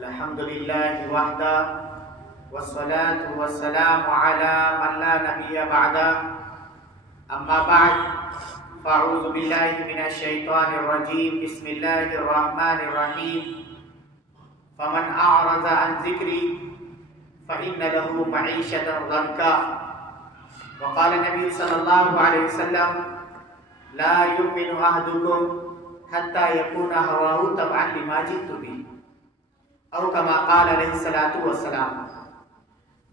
الحمد لله وحده والصلاة والسلام على من لا نبي بعده أما بعد فأعوذ بالله من الشيطان الرجيم بسم الله الرحمن الرحيم فمن أعرض عن ذكري فإن له معيشة ضنكا وقال النبي صلى الله عليه وسلم لا يؤمن أحدكم حتى يكون هواه تبعا لما جئت به اور کما قال علیہ الصلوۃ والسلام۔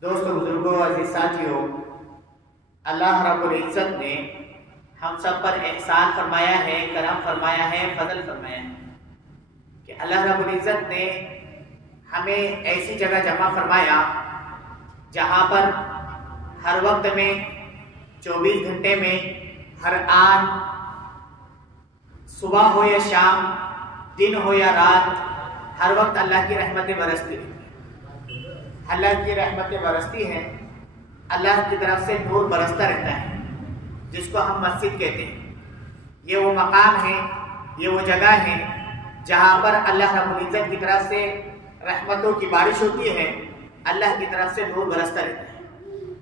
دوستو، بزرگوں، عزیز ساتھیوں، اللہ رب العزت نے ہم سب پر احسان فرمایا ہے، کرم فرمایا ہے، فضل فرمایا ہے کہ اللہ رب العزت نے ہمیں ایسی جگہ جمع فرمایا جہاں پر ہر وقت میں 24 گھنٹے میں ہر آن، صبح ہو یا شام، دن ہو یا رات، ہر وقت اللہ کی رحمتیں برستی ہیں۔ اللہ کی رحمتیں برستی ہیں، اللہ کی طرف سے نور برستا رہتا ہے، جس کو ہم مسجد کہتے ہیں۔ یہ وہ مقام ہے، یہ وہ جگہ ہے جہاں پر اللہ رب العزت کی طرف سے رحمتوں کی بارش ہوتی ہے، اللہ کی طرف سے نور برستا رہتا ہے۔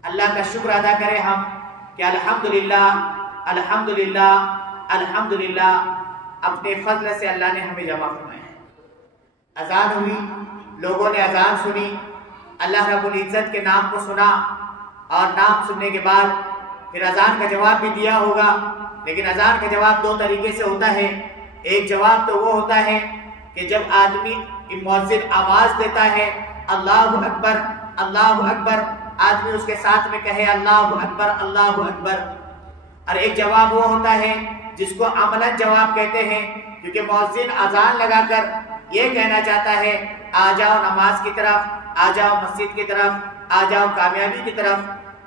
اللہ کا شکر ادا کریں ہم کہ الحمدللہ الحمدللہ الحمدللہ، اپنے فضل سے اللہ نے ہمیں جمع فرمایا۔ اذان ہوئی، لوگوں نے اذان سنی، اللہ رب العزت کے نام کو سنا، اور نام سننے کے بعد پھر اذان کا جواب بھی دیا ہوگا، لیکن اذان کا جواب دو طریقے سے ہوتا ہے۔ ایک جواب تو وہ ہوتا ہے کہ جب آدمی مؤذن آواز دیتا ہے اللہ اکبر اللہ اکبر، آدمی اس کے ساتھ میں کہے اللہ اکبر اللہ اکبر۔ اور ایک جواب وہ ہوتا ہے جس کو عملاً جواب کہتے ہیں، کیونکہ مؤذن اذان لگا کر یہ کہنا چاہتا ہے آ جاؤ نماز کی طرف، آ جاؤ مسجد کی طرف، آ جاؤ کامیابی کی طرف۔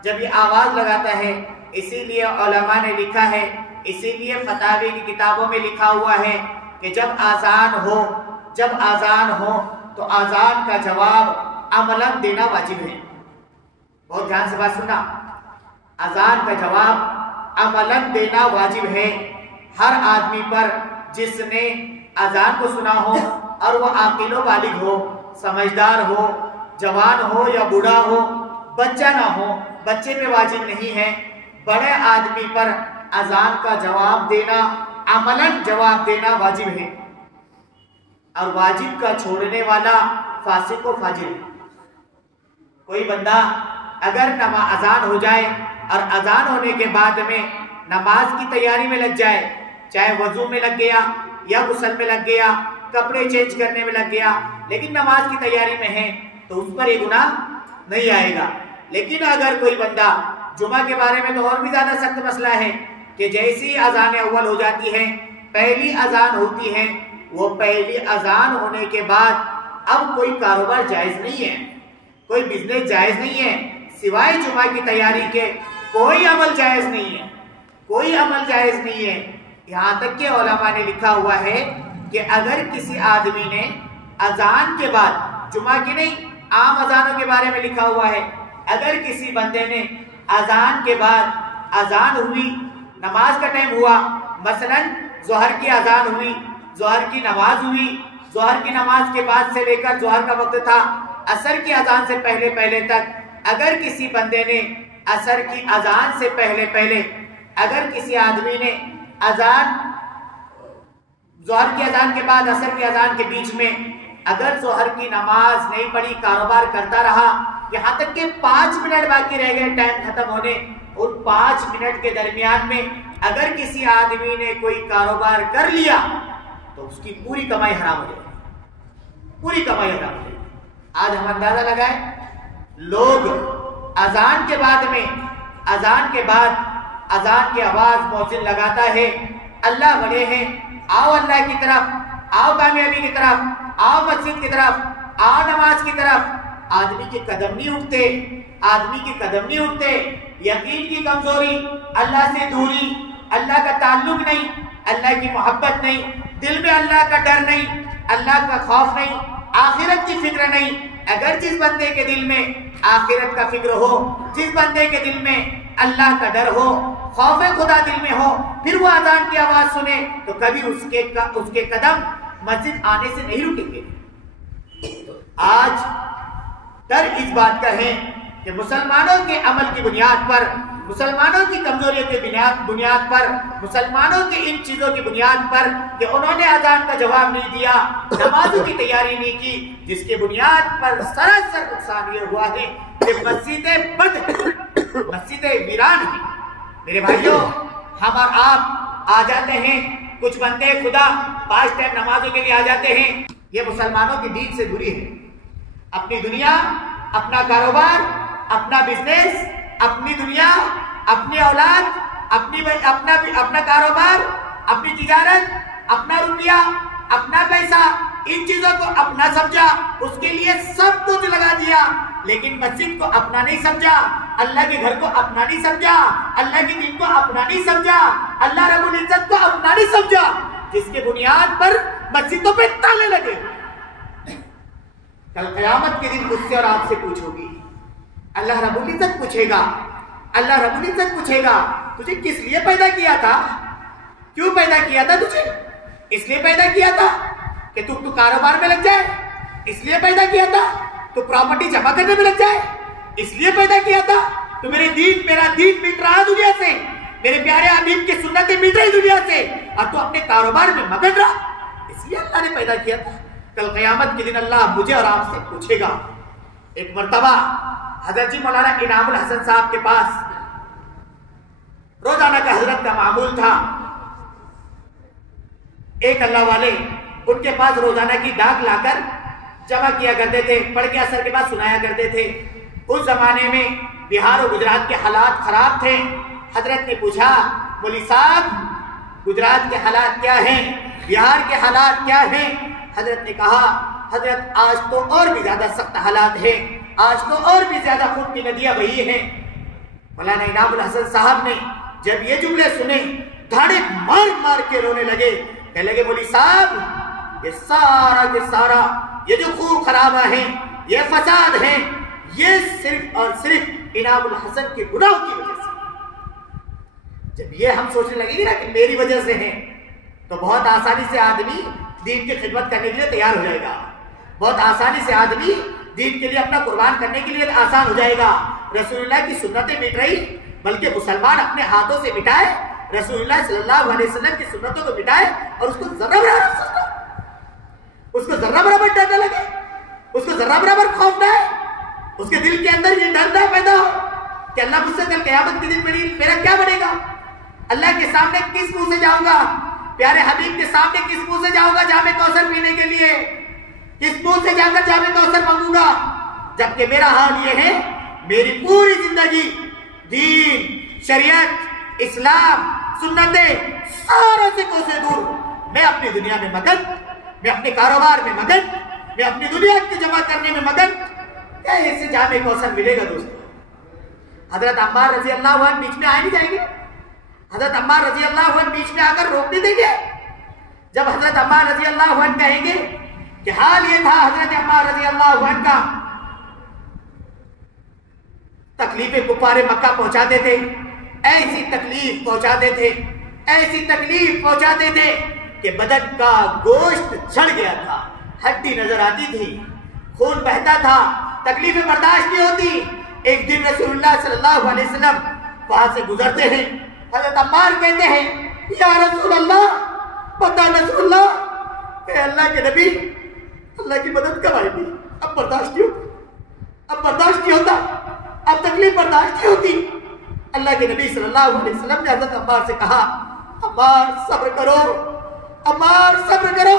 جب یہ آواز لگاتا ہے، اسی لیے علماء نے لکھا ہے، اسی لیے فتاوی کی کتابوں میں لکھا ہوا ہے کہ جب آذان ہو تو آذان کا جواب عملاً دینا واجب ہے۔ بہت دھیان سے بات سننا، اذان کا جواب عملاً دینا واجب ہے ہر آدمی پر جس نے اذان کو سنا ہو، اور وہ عاقل و بالغ ہو، سمجھدار ہو، جوان ہو یا بوڑھا ہو، بچہ نہ ہو۔ بچے پہ واجب نہیں ہے، بڑے آدمی پر اذان کا جواب دینا، عملاً جواب دینا واجب ہے۔ اور واجب کا چھوڑنے والا فاسق و فاجر ہے۔ کوئی بندہ اگر اذان ہو جائے اور اذان ہونے کے بعد میں نماز کی تیاری میں لگ جائے، چاہے وضو میں لگ گیا یا غسل میں لگ گیا، کپڑے چینج کرنے میں لگ گیا، لیکن نماز کی تیاری میں ہے، تو اس پر یہ گناہ نہیں آئے گا۔ لیکن اگر کوئی بندہ، جمعہ کے بارے میں تو اور بھی زیادہ سخت مسئلہ ہے کہ جیسی اذان اول ہو جاتی ہے، پہلی اذان ہوتی ہے، وہ پہلی اذان ہونے کے بعد اب کوئی کاروبار جائز نہیں ہے، کوئی بزنس جائز نہیں ہے، سوائے جمعہ کی تیاری کے کوئی عمل جائز نہیں ہے، کوئی عمل جائز نہیں ہے۔ یہاں تک کہ علماء نے لکھا ہوا ہے کہ اگر کسی آدمی نے اذان کے بعد، جمعہ کی نہیں، عام اذانوں کے بارے میں لکھا ہوا ہے، اگر کسی بندے نے اذان کے بعد، اذان ہوئی، نماز کا ٹائم ہوا، مثلا ظہر کی اذان ہوئی، ظہر کی نماز ہوئی، ظہر کی نماز کے بعد سے لے کر ظہر کا وقت تھا، عصر کی اذان سے پہلے تک، اگر کسی بندے نے عصر کی اذان سے پہلے اگر کسی آدمی نے اذان، ظہر کی اذان کے بعد عصر کی اذان کے بیچ میں اگر ظہر کی نماز نہیں پڑھی، کاروبار کرتا رہا، یہاں تک کہ 5 منٹ باقی رہ گئے ٹائم ختم ہونے، اور 5 منٹ کے درمیان میں اگر کسی آدمی نے کوئی کاروبار کر لیا تو اس کی پوری کمائی حرام ہو جائے گی، پوری کمائی حرام ہو جائے گی۔ آج ہم اندازہ لگائیں، لوگ اذان کے بعد میں، اذان کے بعد اذان کی آواز مؤذن لگاتا ہے، اللہ بڑے ہیں، آؤ اللہ کی طرف، آؤ کامیابی کی طرف، آؤ مسجد کی طرف، آؤ نماز کی طرف، آدمی کے قدم نہیں اٹھتے، آدمی کے قدم نہیں اٹھتے۔ یقین کی کمزوری، اللہ سے دوری، اللہ کا تعلق نہیں، اللہ کی محبت نہیں، دل میں اللہ کا ڈر نہیں، اللہ کا خوف نہیں، آخرت کی فکر نہیں۔ اگر جس بندے کے دل میں آخرت کا فکر ہو، جس بندے کے دل میں اللہ کا ڈر ہو، خوف خدا دل میں ہو، پھر وہ اذان کی آواز سنے تو کبھی اس کے قدم مسجد آنے سے نہیں رکیں گے۔ آج در اس بات کا ہے کہ مسلمانوں کے عمل کی بنیاد پر، مسلمانوں کی کمزوریوں کی بنیاد پر، مسلمانوں کی ان چیزوں کی بنیاد پر کہ انہوں نے اذان کا جواب نہیں دیا، نمازوں کی تیاری نہیں کی، جس کے بنیاد پر سراسر نقصان یہ ہوا ہے کہ مسجدیں بند ہیں، مسجدیں ویران ہیں۔ میرے بھائیوں، ہم اور آپ آ جاتے ہیں، کچھ بندے خدا 5 ٹائم نمازوں کے لیے آ جاتے ہیں، یہ مسلمانوں کی دین سے دوری ہے۔ اپنی دنیا، اپنا کاروبار، اپنا بزنس، اپنی دنیا، اپنی اولاد، اپنا کاروبار، اپنی تجارت، اپنا روپیہ، اپنا پیسہ، ان چیزوں کو اپنا سمجھا، اس کے لیے سب کچھ لگا دیا، لیکن مسجد کو اپنا نہیں سمجھا، اللہ کے گھر کو اپنا نہیں سمجھا، اللہ کے دین کو اپنا نہیں سمجھا، اللہ رب العزت کو اپنا نہیں سمجھا، جس کے بنیاد پر مسجدوں پہ تالے لگے۔ کل قیامت کے دن مجھ سے اور آپ سے پوچھو گی، اللہ رب العزت پوچھے گا، اللہ رب العزت پوچھے گا تجھے کس لیے پیدا کیا تھا؟ کیوں پیدا کیا تھا تجھے؟ اس لیے پیدا کیا تھا کہ تو کاروبار میں لگ جائے، اس لیے پیدا کیا تھا تو پراپرٹی جمع کرنے میں لگ جائے، اس لیے پیدا کیا تھا تو میرا دین مٹ رہا دنیا سے، میرے پیارے حبیب کی سنتیں مٹ رہی دنیا سے، اور تو اپنے کاروبار میں مگن رہا، اس لیے اللہ نے پیدا کیا تھا۔ کل قیامت کے دن اللہ مجھے اور آپ سے پوچھے گا۔ ایک مرتبہ حضرت جی مولانا انعام الحسن صاحب کے پاس روزانہ کا حضرت کا معمول تھا، ایک اللہ والے ان کے پاس روزانہ کی ڈاک لا کر جمع کیا کرتے تھے، پڑھ کے اثر کے بعد سنایا کرتے تھے۔ اس زمانے میں بہار اور گجرات کے حالات خراب تھے۔ حضرت نے پوچھا، مولوی صاحب گجرات کے حالات کیا ہیں، بہار کے حالات کیا ہیں؟ حضرت نے کہا، حضرت آج تو اور بھی زیادہ سخت حالات ہیں، آج تو اور بھی زیادہ خون کی ندیاں بہی ہیں۔ مولانا انعام الحسن صاحب نے جب یہ جملے سنے دھاڑے مار مار کے رونے لگے، کہنے لگے مولوی صاحب یہ سارا کے سارا یہ جو خون خرابہ ہیں، یہ فساد ہیں، یہ صرف اور صرف انعام الحسن کے گناہوں کی وجہ سے۔ جب یہ ہم سوچنے لگیں گے نا کہ میری وجہ سے ہیں، تو بہت آسانی سے آدمی دین کی خدمت کرنے کے لیے تیار ہو جائے گا، بہت آسانی سے آدمی دین کے لیے اپنا قربان کرنے کے لیے آسان ہو جائے گا۔ رسول اللہ کی سنتیں مٹ رہی، بلکہ مسلمان اپنے ہاتھوں سے مٹائے، رسول اللہ صلی اللہ علیہ وسلم کی سنتوں کو مٹائے اور اس کو ذرہ برابر ڈر نہ لگے، اس کو ذرہ برابر خوف نہ ہے، اس کے دل کے اندر یہ ڈر نہ پیدا ہو کہ اللہ مجھ سے کل قیامت کے دن میرا کیا بنے گا، اللہ کے سامنے کس منہ سے جاؤں گا، پیارے حبیب کے سامنے کس منہ سے جاؤں گا جام کوثر پینے کے لیے، کس منہ سے جا کر جام کوثر مانگوں گا، جبکہ میرا حال یہ ہے میری پوری زندگی دین، شریعت، اسلام، سنتیں سارے سے کوسے دور، میں اپنی دنیا میں مگن، میں اپنے کاروبار میں مگن، میں اپنی دنیا کو جمع کرنے میں مگن، کیا اس سے جام کوثر ملے گا دوستو؟ حضرت عمار رضی اللہ عنہ بیچ میں آئے نہیں جائیں گے، حضرت عمار رضی اللہ عنہ بیچ میں آ کر روک نہیں دیں گے؟ جب حضرت عمار رضی اللہ عنہ کہیں گے کہ حال یہ تھا حضرت عمار رضی اللہ عنہ کا، تکلیفیں کفار مکہ پہنچاتے تھے، ایسی تکلیف پہنچاتے تھے، ایسی تکلیف پہنچاتے تھے کہ بدن کا گوشت جھڑ گیا تھا، ہڈی نظر آتی تھی، خون بہتا تھا، تکلیفیں برداشت نہیں ہوتی۔ ایک دن رسول اللہ صلی اللہ علیہ وسلم وہاں سے گزرتے ہیں، حضرت عمار کہتے ہیں یا رسول اللہ بتا رسول اللہ، اے اللہ کے نبی اللہ کی مدد کب آئے گی، اب برداشت نہیں ہوتا، اب برداشت نہیں ہوتا، اب تکلیف برداشت نہیں ہوتی۔ اللہ کے نبی صلی اللہ علیہ وسلم نے حضرت عمار سے کہا، عمار صبر کرو، عمار صبر کرو،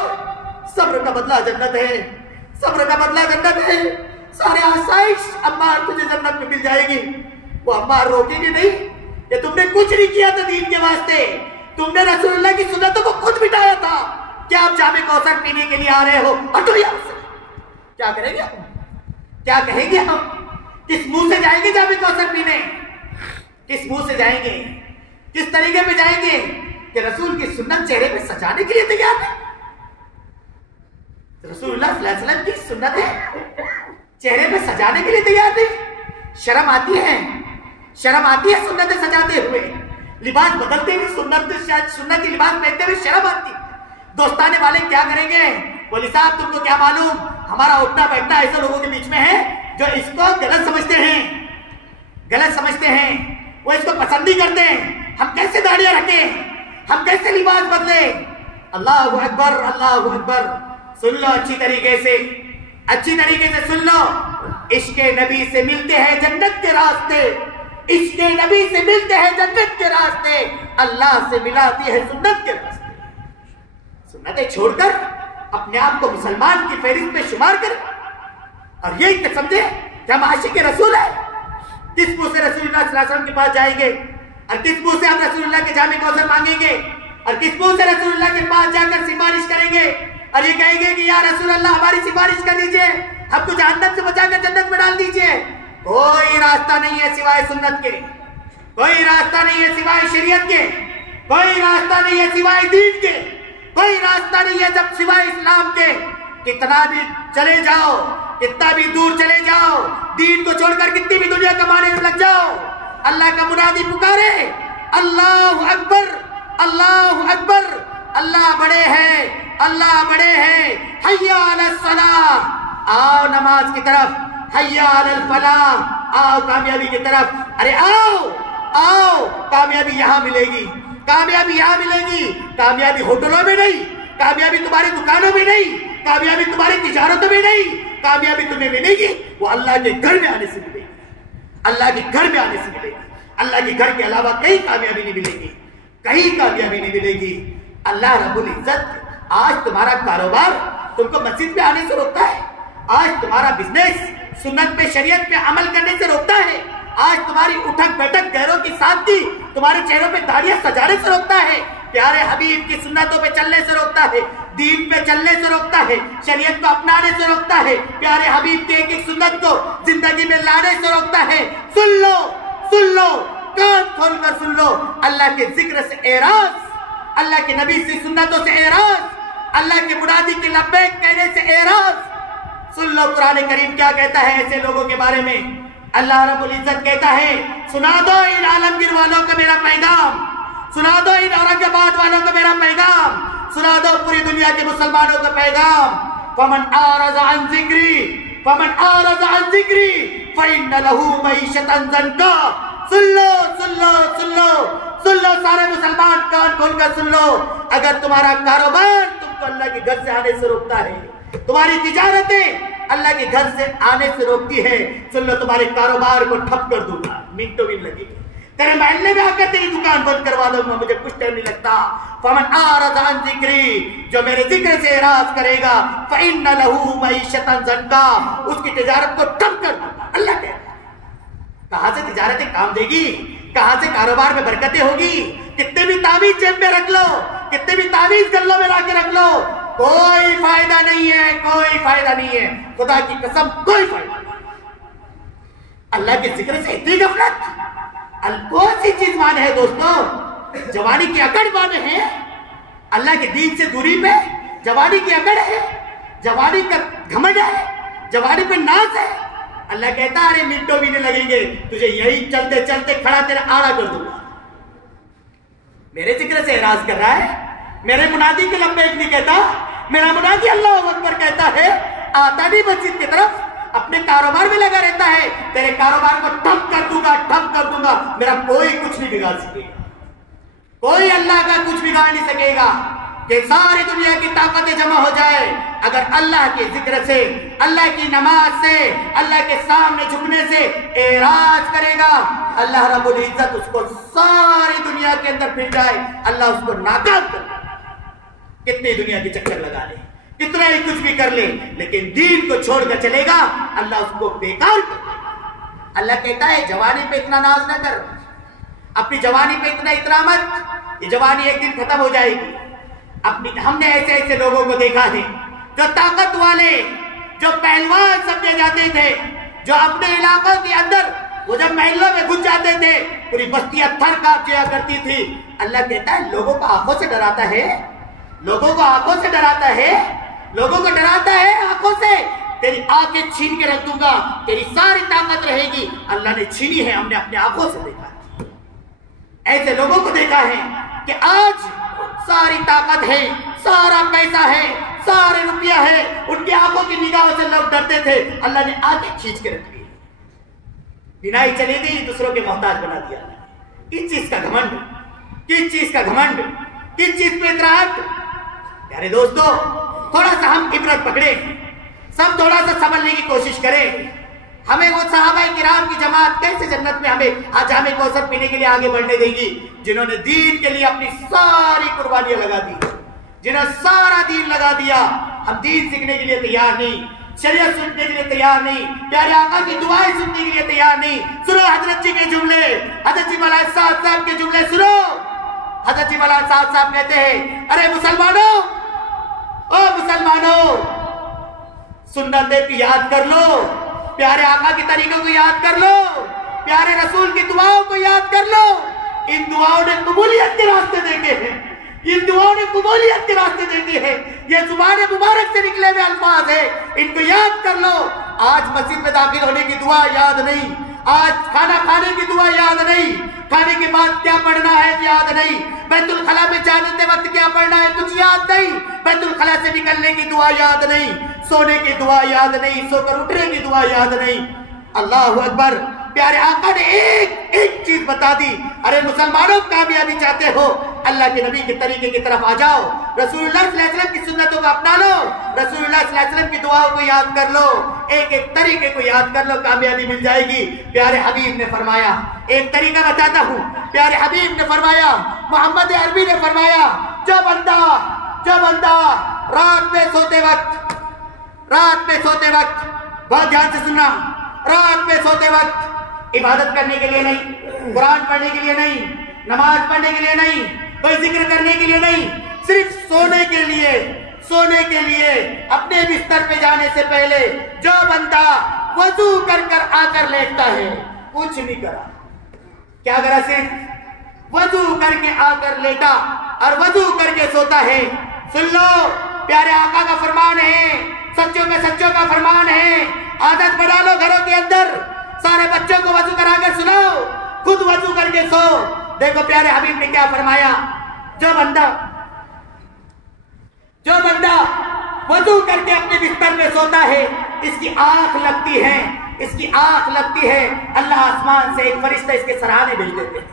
صبر کا بدلہ جنت ہے، صبر کا بدلہ جنت ہے، سارے آسائش عمار تجھے جنت میں مل جائے گی۔ وہ عمار روکیں گے نہیں کہ تم نے کچھ نہیں کیا تھا دین کے واسطے، تم نے رسول اللہ کی سنتوں کو خود مٹایا تھا، کیا آپ جام کوثر پینے کے لیے آ رہے ہو؟ ہٹو یہاں سے۔ کیا کریں گے ہم؟ کیا کہیں گے ہم؟ کس منہ سے جائیں گے جام کوثر پینے؟ کس منہ سے جائیں گے؟ کس طریقے پہ جائیں گے کہ رسول کی سنت چہرے پہ سجانے کے لیے تیار ہے؟ رسول اللہ صلی اللہ علیہ وسلم کی سنت ہے چہرے پہ سجانے کے لیے تیار نہیں؟ شرم آتی ہے، شرم آتی ہے سنتیں سجاتے ہوئے، لباس بدلتے ہوئے، سنتی لباس پہنتے ہوئے شرم آتی۔ دوستانے والے کیا کریں گے؟ بولے صاحب تم کو کیا معلوم، ہمارا اٹھنا بیٹھنا ایسے لوگوں کے بیچ میں ہے جو اس کو غلط سمجھتے ہیں، وہ اس کو پسند نہیں کرتے ہیں. ہم کیسے داڑیاں رکھیں، ہم کیسے لباس بدلے. اللہ اکبر، اللہ اکبر. سن لو اچھی طریقے سے سن لو. عشق نبی سے ملتے ہیں جنت کے راستے، عشق نبی سے ملتے ہیں جنت کے راستے، اللہ سے ملاتی ہے سنت کے راستے. سنتیں چھوڑ کر اپنے آپ کو مسلمان کی فہرست میں شمار کر اور یہ سمجھے کہ ہم عاشق رسول ہیں. کس منہ سے رسول اللہ صلی اللہ علیہ وسلم کے پاس جائیں گے اور کس منہ سے ہم رسول اللہ کے جامع کوثر مانگیں گے اور کس منہ سے رسول اللہ کے پاس جا کر سفارش کریں گے اور یہ کہیں گے کہ یا رسول اللہ ہماری سفارش کر دیجئے، ہم کو جہنم سے بچا کر جنت میں ڈال دیجئے. کوئی راستہ نہیں ہے سوائے سنت کے، کوئی راستہ نہیں ہے سوائے شریعت کے، کوئی راستہ نہیں ہے سوائے دین کے، کوئی راستہ نہیں ہے جب سوائے اسلام کے. کتنا بھی چلے جاؤ، کتنا بھی دور چلے جاؤ، دین کو چھوڑ کر کتنی بھی دنیا کمانے میں لگ جاؤ، اللہ کا منادی پکارے اللہ اکبر، اللہ اکبر، اللہ بڑے ہیں، اللہ بڑے ہیں. حی علی الصلاۃ، آؤ نماز کی طرف، حی علی الفلاح، آؤ کامیابی کی طرف. ارے آؤ، کامیابی یہاں ملے گی، کامیابی یہاں ملے گی. کامیابی ہوٹلوں میں نہیں، کامیابی تمہاری دکانوں میں نہیں، کامیابی تمہاری تجارتوں میں نہیں، کامیابی تمہیں ملے گی وہ اللہ کے گھر میں آنے سے ملے گی، اللہ کے گھر میں آنے سے ملے گی. اللہ کے گھر کے علاوہ کہیں کامیابی نہیں ملے گی، کہیں کامیابی نہیں ملے گی. اللہ رب العزت آج تمہارا کاروبار تم کو مسجد پہ آنے سے روکتا ہے، آج تمہارا بزنس سنت پہ شریعت پہ عمل کرنے سے روکتا ہے، آج تمہاری اٹھک بیٹھک غیروں کی سادگی تمہارے چہروں پہ داڑیاں سجانے سے روکتا ہے، پیارے حبیب کی سنتوں پہ چلنے سے روکتا ہے، دین پہ چلنے سے روکتا ہے، شریعت کو اپنانے سے روکتا ہے، پیارے حبیب کے ایک ایک سنت کو زندگی میں لانے سے روکتا ہے. سن لو، کان کھول کر سن لو. اللہ کے ذکر سے اعراض، اللہ کے نبی سے سنتوں سے اعراض، اللہ کے منادی کی لبیک کہنے سے اعراض. سن لو قرآن کریم کیا کہتا ہے ایسے لوگوں کے بارے میں. اللہ رب العزت کہتا ہے سنا دو ان عالمگیر والوں کو میرا پیغام، سنا دو ان اورنگ آباد والوں کو میرا پیغام، سنا دو پوری دنیا کے مسلمانوں کا پیغام. فمن اعرض عن ذکری فإن له معیشۃ ضنکا. سن لو سارے مسلمان کان کھول کر سن لو. اگر تمہارا کاروبار تم کو اللہ کے گھر سے آنے سے روکتا ہے، تمہاری تجارتیں اللہ کے گھر سے آنے سے روکتی ہے، سن لو تمہارے کاروبار کو ٹھپ کر دوں گا، منٹوں بھی لگے گی. تیرے محلے میں آ کر تیری دکان بند کروا دوں گا، مجھے کچھ ٹائم نہیں لگتا. فمن اعرض عن ذکری، جو میرے ذکر سے اعراض کرے گا، فإن له معیشۃ ضنکا، اس کی تجارت کو ٹھپ کر دوں گا. اللہ کہتا ہے کہاں سے تجارتیں کام دے گی، کہاں سے کاروبار میں برکتیں ہوگی. کتنے بھی تعویذ جیب میں رکھ لو، کتنے بھی تعویذ گلوں میں لا کے رکھ لو، کوئی فائدہ نہیں ہے، کوئی فائدہ نہیں ہے. خدا کی قسم کوئی فائدہ نہیں. اللہ کے ذکر سے اتنی غفلت. کون سی چیز مانے ہے دوستو؟ جوانی کی اکڑ مانے ہیں، اللہ کے دین سے دوری پہ جوانی کی اکڑ ہے، جوانی کا گھمنڈ ہے، جوانی پہ ناز ہے. اللہ کہتا ہے ارے منٹوں بھی نہیں لگیں گے، تجھے یہی چلتے چلتے کھڑا تیرا آڑا کر دوں گا. میرے ذکر سے اعراض کر رہا ہے، میرے منادی کے لبیک نہیں کہتا، میرا منادی اللہ اکبر کہتا ہے، آتا نہیں مسجد کی طرف، اپنے کاروبار میں لگا رہتا ہے. تیرے کاروبار کو ٹھپ کر دوں گا، ٹھپ کر دوں گا. میرا کوئی کچھ نہیں بگاڑ سکے گا، کوئی اللہ کا کچھ بگاڑ نہیں سکے گا. کہ ساری دنیا کی طاقتیں جمع ہو جائے، اگر اللہ کے ذکر سے، اللہ کی نماز سے، اللہ کے سامنے جھکنے سے اعراض کرے گا، اللہ رب العزت اس کو ساری دنیا کے اندر پھر جائے، اللہ اس کو ناکام کر دے. کتنی دنیا کے چکر لگا لے، کتنا ہی کچھ بھی کر لے، لیکن دین کو چھوڑ کر چلے گا، اللہ اس کو بیکار کر دے. اللہ کہتا ہے جوانی پہ اتنا ناز نہ کر، اپنی جوانی پہ اتنا اترا مت، یہ جوانی ایک دن ختم ہو جائے گی. ہم نے ایسے لوگوں کو دیکھا ہے جو طاقت والے، جو پہلوان سمجھے جاتے تھے، جو اپنے علاقوں کے اندر وہ جب محلوں میں گھس جاتے تھے پوری بستیاں تھر کانپ جایا کرتی تھی. اللہ کہتا ہے لوگوں کو آنکھوں سے ڈراتا ہے، لوگوں کو آنکھوں سے ڈراتا ہے، لوگوں کو ڈراتا ہے آنکھوں سے. تیری آنکھیں چھین کے رکھ دوں گا، تیری ساری طاقت رہے گی. اللہ نے چھینی ہے، ہم نے اپنے آنکھوں سے دیکھا. ایسے لوگوں کو دیکھا ہے کہ آج ساری طاقت ہے، سارا پیسہ ہے، سارے روپیہ ہے، ان کی آنکھوں کی نگاہوں سے لوگ ڈرتے تھے، اللہ نے آگے کھینچ کے رکھ دی، بینائی چلی گئی، دوسروں کے محتاج بنا دیا۔ کس چیز کا گھمنڈ، کس چیز کا گھمنڈ، کس چیز پہ اطراعت؟ پیارے دوستو، تھوڑا سا ہم عبرت پکڑے، سب تھوڑا سا سمجھنے کی کوشش کریں۔ ہمیں وہ صحابہ کرام کی جماعت کیسے جنت میں ہمیں آج ہمیں کوثر پینے کے لیے آگے بڑھنے دے گی، جنہوں نے دین کے لیے اپنی ساری قربانیاں لگا دی، جنہوں نے سارا دین لگا دیا۔ ہم دین سیکھنے کے لیے تیار نہیں، شریعت سننے کے لیے تیار نہیں، پیارے آقا کی دعائیں سننے کے لیے تیار نہیں۔ سنو حضرت جی کے جملے، حضرت جی مولانا صاحب کے جملے سنو۔ حضرت جی مولانا صاحب کہتے ہیں، ارے مسلمانوں، او مسلمانوں، سنتیں بھی یاد کر لو، پیارے آقا کی طریقوں کو یاد کر لو، پیارے رسول کی دعاؤں کو یاد کر لو۔ ان دعاؤں نے قبولیت کے راستے دیکھے ہیں، ان دعاؤں نے قبولیت کے راستے دیکھے ہیں، یہ زبان مبارک سے نکلے ہوئے الفاظ ہیں، ان کو یاد کر لو۔ آج مسجد میں داخل ہونے کی دعا یاد نہیں، آج کھانا کھانے کی دعا یاد نہیں، کھانے کے بعد کیا پڑھنا ہے یاد نہیں، بیت الخلا میں جانے وقت کیا پڑھنا ہے کچھ یاد نہیں، بیت الخلا سے نکلنے کی دعا یاد نہیں، سونے کی دعا یاد نہیں، سو کر اٹھنے کی دعا یاد نہیں۔ اللہ اکبر، پیارے آقا نے ایک چیز بتا دی، ارے مسلمانوں کامیابی چاہتے ہو، اللہ کے نبی کے طریقے کی طرف آ جاؤ، رسول اللہ صلی اللہ علیہ وسلم کی سنتوں کو اپنا لو، رسول اللہ صلی اللہ علیہ وسلم کی دعاؤں کو یاد کر لو، ایک ایک طریقے کو یاد کر لو، کامیابی مل جائے گی۔ پیارے حبیب نے فرمایا، ایک طریقہ بتاتا ہوں، پیارے حبیب نے فرمایا، محمد عربی نے فرمایا، جو بندہ رات میں سوتے وقت بہت دھیان سے سننا، رات میں سوتے وقت عبادت کرنے کے لیے نہیں، قرآن پڑھنے کے لیے نہیں، نماز پڑھنے کے لیے نہیں، کوئی ذکر کرنے کے لیے نہیں، صرف سونے کے لیے اپنے بستر پہ جانے سے پہلے جو بندہ وضو کر آ کر لیٹتا ہے، کچھ نہیں کرا، کیا کرا؟ صرف وضو کر کے آ کر لیٹا اور وضو کر کے سوتا ہے۔ سن لو، پیارے آقا کا فرمان ہے، سچوں کا فرمان ہے، عادت بنا لو گھروں کے اندر، سارے بچوں کو وضو کرا کر سناؤ، خود وضو کر کے سو۔ دیکھو پیارے حبیب نے کیا فرمایا، جو بندہ وضو کر کے اپنے بستر میں سوتا ہے، اس کی آنکھ لگتی ہے، اللہ آسمان سے ایک فرشتہ اس کے سرانے بھیج دیتے ہیں،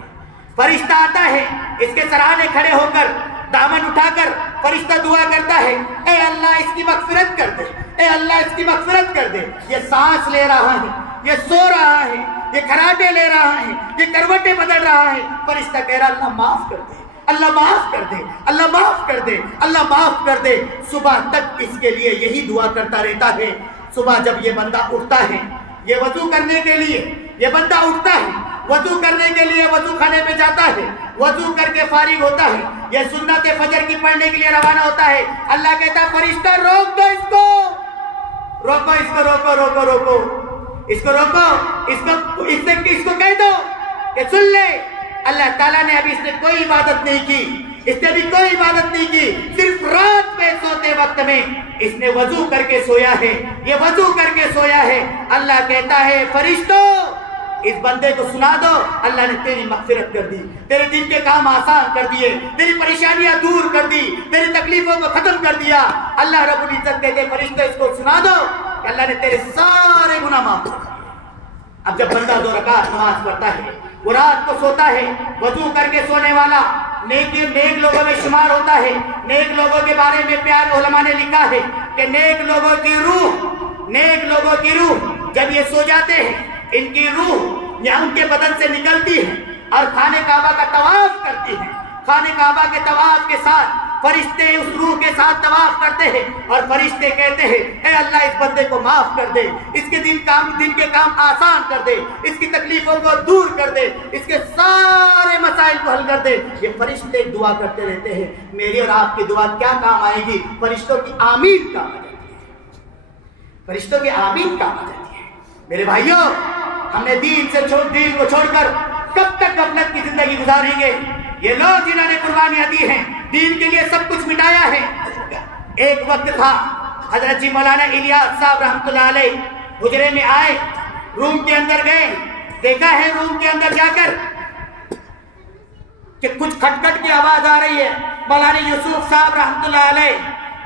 فرشتہ آتا ہے، اس کے سرانے کھڑے ہو کر دامن اٹھا کر فرشتہ دعا کرتا ہے، اے اللہ اس کی مغفرت کر دے، اے اللہ اس کی مغفرت کر دے، یہ سانس لے رہا ہے، یہ سو رہا ہے، یہ کھراٹے لے رہا ہے، یہ کروٹیں بدل رہا ہے، فرشتہ کہہ رہا اللہ معاف کر دے، اللہ معاف کر دے، اللہ معاف کر دے، اللہ معاف کر دے۔ صبح تک اس کے لیے یہی دعا کرتا رہتا ہے۔ صبح جب یہ بندہ اٹھتا ہے، یہ وضو کرنے کے لیے، یہ بندہ اٹھتا ہے، وضو کرنے کے لیے وضو خانے پہ جاتا ہے، وضو کر کے فارغ ہوتا ہے، یہ سنت فجر کی پڑھنے کے لیے روانہ ہوتا ہے، اللہ کہتا ہے فرشتہ روک دو اس کو، روکو اس کو، روکو اس کو کہہ دو کہ سن لے، اللہ تعالیٰ نے ابھی اس نے کوئی عبادت نہیں کی، صرف رات میں سوتے وقت میں اس نے وضو کر کے سویا ہے، یہ وضو کر کے سویا ہے۔ اللہ کہتا ہے فرشتوں اس بندے کو سنا دو، اللہ نے تیری مغفرت کر دی، تیرے دن کے کام آسان کر دیے، تیری پریشانیاں دور کر دی، تیری تکلیفوں کو ختم کر دیا۔ اللہ رب العزت کہتے ہیں فرشتوں اس کو سنا دو کہ اللہ نے تیرے سارے گناہ معاف کر دیے۔ اب جب بندہ 2 رکعت نماز پڑھتا ہے، وہ رات کو سوتا ہے، وضو کر کے سونے والا نیک لوگوں میں شمار ہوتا ہے۔ نیک لوگوں کے بارے میں پیارے علماء نے لکھا ہے کہ نیک لوگوں کی روح جب یہ سو جاتے ہیں، ان کی روح یہاں ان کے بدن سے نکلتی ہے اور خانہ کعبہ کا طواف کرتی ہے۔ خانہ کعبہ کے طواف کے ساتھ فرشتے اس روح کے ساتھ طواف کرتے ہیں اور فرشتے کہتے ہیں اے اللہ اس بندے کو معاف کر دے، اس کے دن کے کام آسان کر دے، اس کی تکلیفوں کو دور کر دے، اس کے سارے مسائل کو حل کر دے۔ یہ فرشتے دعا کرتے رہتے ہیں، میری اور آپ کی دعا کیا کام آئے گی؟ فرشتوں کی آمین کام آ جاتی ہے، فرشتوں کی آمین کام آ جاتی ہے۔ میرے بھائیوں، ہم نے دین کو چھوڑ کر کب تک غفلت کی زندگی گزاریں گے؟ یہ لوگ جنہوں نے قربانیاں دی ہیں، دین کے لیے سب کچھ مٹایا ہے۔ ایک وقت تھا حضرت جی مولانا الیاس صاحب رحمۃ اللہ علیہ حجرے میں آئے، روم کے اندر گئے، دیکھا ہے روم کے اندر جا کر کہ کچھ کھٹ کھٹ کی آواز آ رہی ہے۔ مولانا یوسف صاحب رحمۃ اللہ علیہ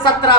17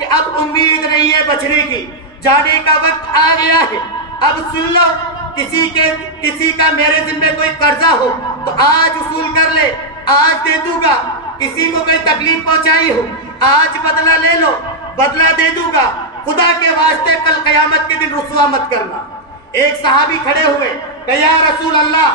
کہ اب امید نہیں ہے بچنے کی، جانے کا وقت آ گیا ہے۔ اب سن لو، کسی کا میرے ذمہ کوئی قرضہ ہو تو آج وصول کر لے، آج دے دوں گا۔ کسی کو کوئی تکلیف پہنچائی ہو آج بدلہ لے لو، بدلہ دے دوں گا۔ خدا کے واسطے کل قیامت کے دن رسوا مت کرنا۔ ایک صحابی کھڑے ہوئے کہ یا رسول اللہ،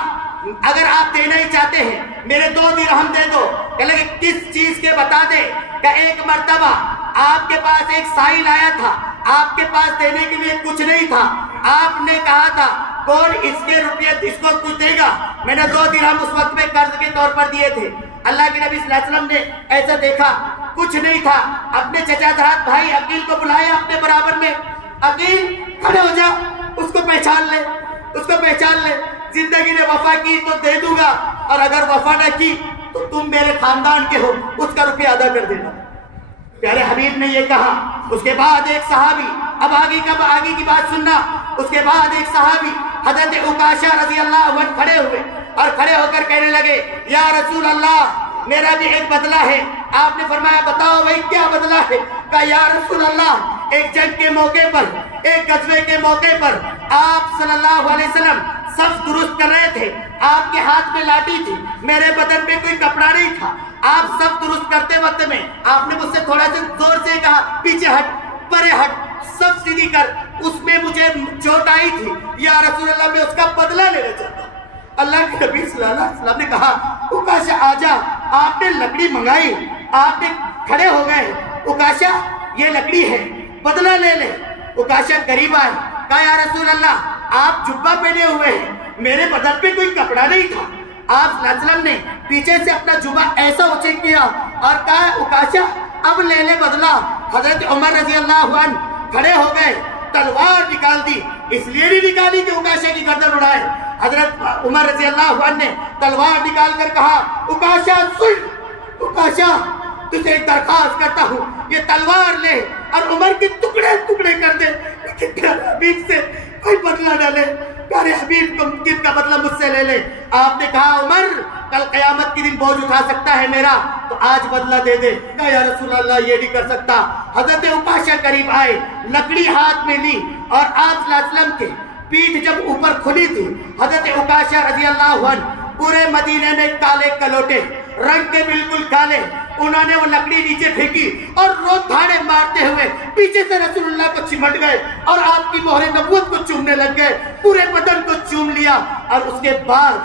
اگر آپ دینا ہی چاہتے ہیں میرے 2 درہم دے دو۔ کہ لگے کس چیز کے بتا دے؟ کہ ایک مرتبہ آپ کے پاس ایک سائل آیا تھا، آپ کے پاس دینے کے لیے کچھ نہیں تھا، آپ نے کہا تھا کون اس کے روپیے اس کو کچھ دے گا؟ میں نے 2 درہم اس وقت میں قرض کے طور پر دیے تھے۔ اللہ کے نبی صلی اللہ علیہ وسلم نے ایسا دیکھا کچھ نہیں تھا، اپنے چچا دھات بھائی عقیل کو بلایا اپنے برابر میں، عقیل کھڑے ہو جا، اس کو پہچان لے، اس کو پہچان لے، زندگی نے وفا کی تو دے دوں گا، اور اگر وفا نہ کی تو تم میرے خاندان کے ہو، اس کا روپیہ ادا کر دینا۔ پیارے حبیب نے یہ کہا۔ اس کے بعد ایک صحابی، اب آگے کی بات سننا، اس کے بعد ایک صحابی حضرت عکاشہ رضی اللہ عنہ کھڑے ہوئے اور کھڑے ہو کر کہنے لگے یا رسول اللہ میرا بھی ایک بدلہ ہے۔ آپ نے فرمایا بتاؤ بھائی کیا بدلہ ہے؟ کہا یا رسول اللہ ایک جنگ کے موقع پر، ایک غزوے کے موقع پر آپ صلی اللہ علیہ وسلم صف درست کر رہے تھے، آپ کے ہاتھ میں لاٹھی تھی، میرے بدن پہ کوئی کپڑا نہیں تھا، آپ صف درست کرتے وقت میں آپ نے مجھ سے تھوڑا سا زور سے کہا پیچھے ہٹ، پرے ہٹ، صف سیدھی کر، اس میں مجھے چوٹ آئی تھی، یا رسول اللہ میں اس کا بدلہ لینا چاہتا ہوں۔ اللہ کے نبی صلی اللہ علیہ وسلم نے کہا عکاشہ آجا، آپ نے لکڑی منگائی، آپ نے کھڑے ہو گئے، عکاشہ یہ لکڑی ہے بدلہ لے لے۔ عکاشہ قریب آئے، کہا یا رسول اللہ آپ جبہ پہنے ہوئے ہیں، میرے بدن پہ کوئی کپڑا نہیں تھا۔ آپ صلی اللہ علیہ وسلم نے پیچھے سے اپنا جبہ ایسا اونچا کیا اور کہا عکاشہ اب لے لے بدلہ۔ حضرت عمر رضی اللہ عنہ کھڑے ہو گئے، تلوار نکال دی، اس لیے نہیں نکالی کہ عکاشہ کی گردن اڑائے۔ حضرت عمر رضی اللہ عنہ نے تلوار نکال کر کہا عکاشہ سن، عکاشہ تجھے ایک درخواست کرتا ہوں یہ تلوار لے اور عمر کے ٹکڑے ٹکڑے کر دے، لیکن پیارے حبیب سے کوئی بدلہ نہ لے، پیارے حبیب کن کا بدلہ مجھ سے لے لے۔ آپ نے کہا عمر کل قیامت کے دن بوجھ اٹھا سکتا ہے میرا تو آج بدلہ دے دے۔ کہا یا رسول اللہ یہ نہیں کر سکتا۔ حضرت عکاشہ قریب آئے، لکڑی ہاتھ میں لی اور آپ صلی اللہ علیہ وسلم کے پیٹھ جب اوپر کھلی تھی، حضرت عکاشہ رضی اللہ عنہ پورے مدینے میں کالے کلوٹے، رنگ کے بالکل کالے، انہوں نے وہ لکڑی نیچے پھینکی اور رو دھاڑے مارتے ہوئے پیچھے سے رسول اللہ کو چمٹ گئے اور آپ کی مہر نبوت کو چومنے لگ گئے، پورے بدن کو چوم لیا اور اس کے بعد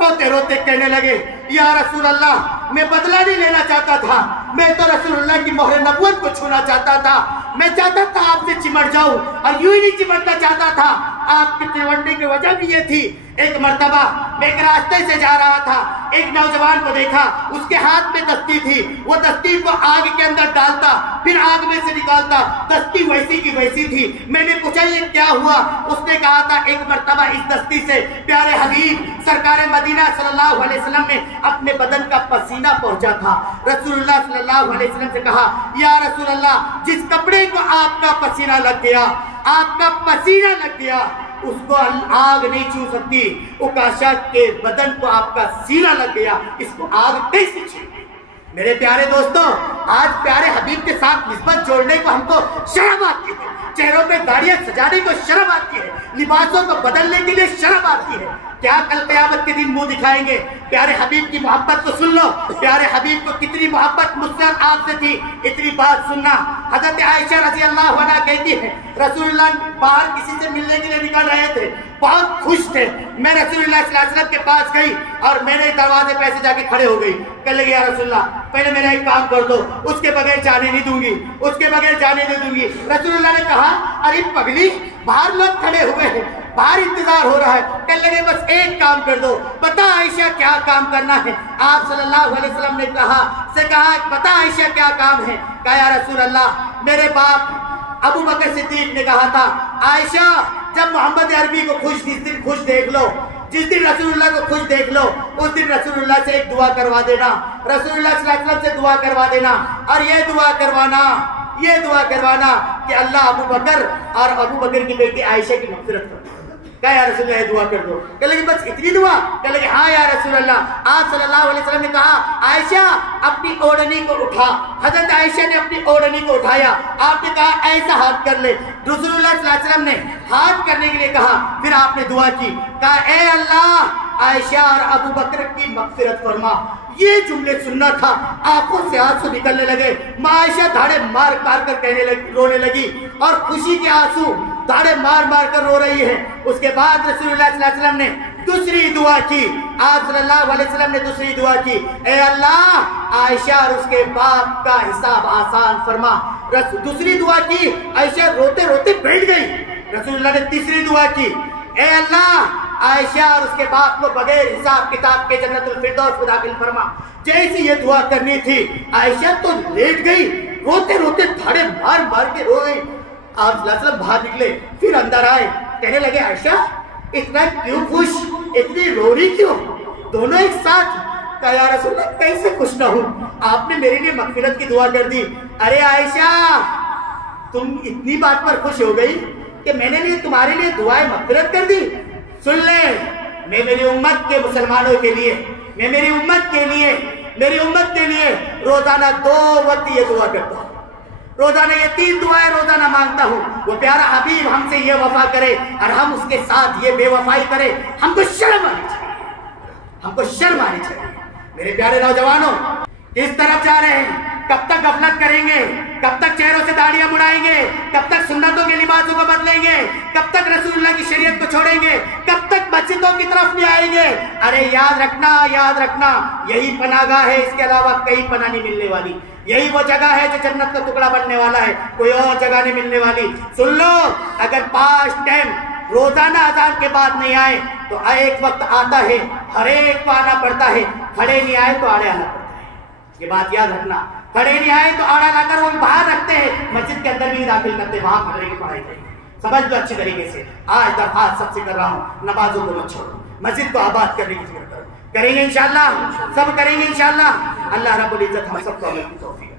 روتے روتے کہنے لگے یا رسول اللہ میں بدلہ نہیں لینا چاہتا تھا، میں تو رسول اللہ کی مہر نبوت کو چھونا چاہتا تھا، میں چاہتا تھا آپ سے چمٹ جاؤں اور یوں ہی نہیں چمٹنا چاہتا تھا۔ آپ کے چمٹنے کی وجہ بھی یہ تھی، ایک مرتبہ میں ایک راستے سے جا رہا تھا، ایک نوجوان کو دیکھا، اس کے ہاتھ میں دستی تھی، وہ دستی کو آگ کے اندر ڈالتا پھر آگ میں سے نکالتا، دستی ویسی کی ویسی تھی۔ میں نے پوچھا یہ کیا ہوا؟ اس نے کہا تھا ایک مرتبہ اس دستی سے پیارے حبیب سرکار مدینہ صلی اللہ علیہ وسلم نے اپنے بدن کا پسینہ پہنچا تھا۔ رسول اللہ صلی اللہ علیہ وسلم سے کہا یا رسول اللہ جس کپڑے کو آپ کا پسینہ لگ گیا، آپ کا پسینہ لگ گیا، اس کو آگ نہیں چھو سکتی، عکاشہ کے بدن کو آپ کا سینہ لگ گیا، اس کو آگ کیسے چھوئے؟ میرے پیارے دوستوں آج پیارے حبیب کے ساتھ نسبت جوڑنے کو ہم کو شرم آتی ہے، چہروں پہ داڑیاں سجانے کو شرم آتی ہے، لباسوں کو بدلنے کے لیے شرم آتی ہے۔ کیا کل قیامت کے دن منہ دکھائیں گے؟ پیارے حبیب کی محبت کو سن لو، پیارے حبیب کو کتنی محبت مجھ سے اور آپ سے تھی، اتنی بات سننا۔ حضرت عائشہ رضی اللہ عنہا کہتی ہے رسول اللہ باہر کسی سے ملنے کے لیے نکل رہے تھے، بہت خوش تھے، میں رسول اللہ صلی اللہ علیہ وسلم کے پاس گئی اور میں نے دروازے پہ ایسے جا کے کھڑے ہو گئی، کہنے لگے یا رسول اللہ پہلے میرا ایک کام کر دو، اس کے بغیر جانے نہیں دوں گی، اس کے بغیر جانے نہیں دوں گی۔ رسول اللہ نے کہا ارے پگلی باہر لوگ کھڑے ہوئے ہیں، باہر انتظار ہو رہا ہے، کہنے لگے بس ایک کام کر دو، بتا عائشہ کیا کام کرنا ہے؟ آپ صلی اللہ علیہ وسلم نے کہا بتا عائشہ کیا کام ہے؟ کہا یا رسول اللہ میرے باپ ابو بکر صدیق نے کہا تھا عائشہ جب محمد عربی کو جس دن خوش دیکھ لو، جس دن رسول اللہ کو خوش دیکھ لو، اس دن رسول اللہ سے ایک دعا کروا دینا، رسول اللہ صلی اللہ علیہ وسلم سے دعا کروا دینا، اور یہ دعا کروانا کہ اللہ ابو بکر اور ابو بکر کی بیٹی عائشہ کی مغفرت کرے۔ کہا یا رسول اللہ دعا کر دو. کہنے لگے بس اتنی دعا؟ کہنے لگے ہاں یا رسول اللہ. آپ صلی اللہ علیہ وسلم نے کہا عائشہ اپنی اوڑھنی کو اٹھا. حضرت عائشہ نے اپنی اوڑھنی کو اٹھایا. آپ نے کہا ایسا ہاتھ کر لے. رسول اللہ صلی اللہ علیہ وسلم نے ہاتھ کرنے کے لیے کہا. پھر آپ نے دعا کی, کہا اے اللہ عائشہ اور ابو بکر کی مغفرت فرما. یہ جملے سننا تھا, آنکھوں سے آنسو نکلنے لگے. ماں عائشہ دھاڑے مار مار کر رونے لگی اور خوشی کے آنسو دھاڑے مار مار کر رو رہی ہے. اس کے بعد رسول اللہ صلی اللہ علیہ وسلم نے دوسری دعا کی. آپ صلی اللہ علیہ وسلم نے دوسری دعا کی, اے اللہ عائشہ اور اس کے باپ کا حساب آسان فرما. دوسری دعا کی, عائشہ روتے روتے بیٹھ گئی. رسول اللہ نے تیسری دعا کی, اے اللہ عائشہ اور اس کے باپ کو بغیر حساب کتاب کے جنت الفردوس میں داخل فرما. جیسی یہ دعا کرنی تھی عائشہ تو لیٹ گئی, روتے روتے دھاڑے مار مار کے رو گئی. آپ صلی اللہ علیہ وسلم باہر نکلے, پھر اندر آئے, کہنے لگے عائشہ اتنا کیوں خوش, اتنی رو رہی کیوں, دونوں ایک ساتھ؟ کہا یا رسول اللہ کیسے خوش نہ ہوں, آپ نے میرے لیے مغفرت کی دعا کر دی. ارے عائشہ تم اتنی بات پر خوش ہو گئی کہ میں نے تمہارے لیے دعائیں مغفرت کر دی. سن لیں, میں میری امت کے مسلمانوں کے لیے, میں میری امت کے لیے روزانہ 2 وقت یہ دعا کرتا ہوں. روزانہ یہ 3 دعائیں روزانہ مانگتا ہوں. وہ پیارا حبیب ہم سے یہ وفا کرے اور ہم اس کے ساتھ یہ بے وفائی کرے. ہم کو شرم آنی چاہیے. میرے پیارے نوجوانوں, کس طرف جا رہے ہیں؟ کب تک غفلت کریں گے؟ کب تک چہروں سے داڑیاں مڑائیں گے؟ کب تک سنتوں کے لباسوں کو بدلیں گے؟ کب تک رسول اللہ کی شریعت کو چھوڑیں گے؟ کب تک مسجدوں کی طرف نہیں آئیں گے؟ ارے یاد رکھنا یہی پناہ گاہ ہے, اس کے علاوہ کہیں پناہ نہیں ملنے والی. یہی وہ جگہ ہے جو جنت کا ٹکڑا بننے والا ہے, کوئی اور جگہ نہیں ملنے والی. سن لو, اگر 5 ٹائم روزانہ اذان کے بعد نہیں آئے تو ایک وقت آتا ہے, ہر ایک کو آنا پڑتا ہے. کھڑے نہیں آئے تو آڑے آنا پڑتا ہے. یہ بات یاد رکھنا, کھڑے نہیں آئے تو آڑا لا کر وہ باہر رکھتے ہیں, مسجد کے اندر بھی داخل کرتے, وہاں کھڑے کی پڑھائی کریں. سمجھ لو اچھے طریقے سے. آج درخواست سب سے کر رہا ہوں, نمازوں کو مت چھوڑو, مسجد کو آباد کرنے کی فکر کرو. کریں گے انشاءاللہ, سب کریں گے انشاءاللہ. اللہ رب العزت ہم سب کو عمل کی توفیق